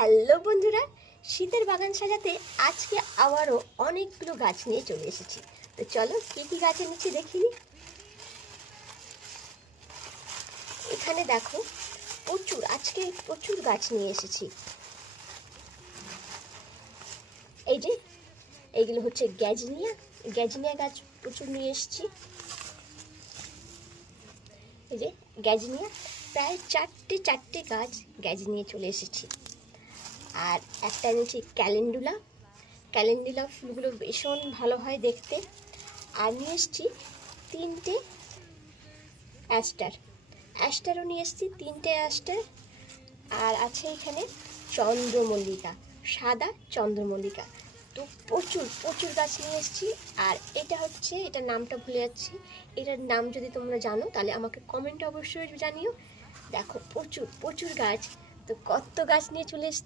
Hello বন্ধুরা, শীতের বাগান সাজাতে আজকে আবারও অনেকগুলো গাছ নিয়ে চলে এসেছি। তো চলো কি কি গাছ এনেছি দেখিনি। এখানে দেখো আজকে প্রচুর গাছ নিয়ে এসেছি। এই যে এইগুলো হচ্ছে গ্যাজিনিয়া গাছ প্রচুর নিয়ে এসেছি। এই যে গ্যাজিনিয়া, প্রায় চারটে গাছ গ্যাজিনিয়া চলে এসেছি। আর একটা এনেছি ক্যালেন্ডুলা ফুলগুলো ভীষণ ভালো হয় দেখতে। আর নিয়ে এসেছি তিনটে অ্যাস্টারও নিয়ে এসেছি, তিনটে অ্যাস্টার। আর আছে এখানে চন্দ্রমল্লিকা, সাদা চন্দ্রমল্লিকা। তো প্রচুর গাছ নিয়ে এসেছি। আর এটার নামটা ভুলে যাচ্ছি। এটার নাম যদি তোমরা জানো তাহলে আমাকে কমেন্টে অবশ্যই জানিও। দেখো প্রচুর গাছ। তো কত গাছ নিয়ে চলে এসেছি।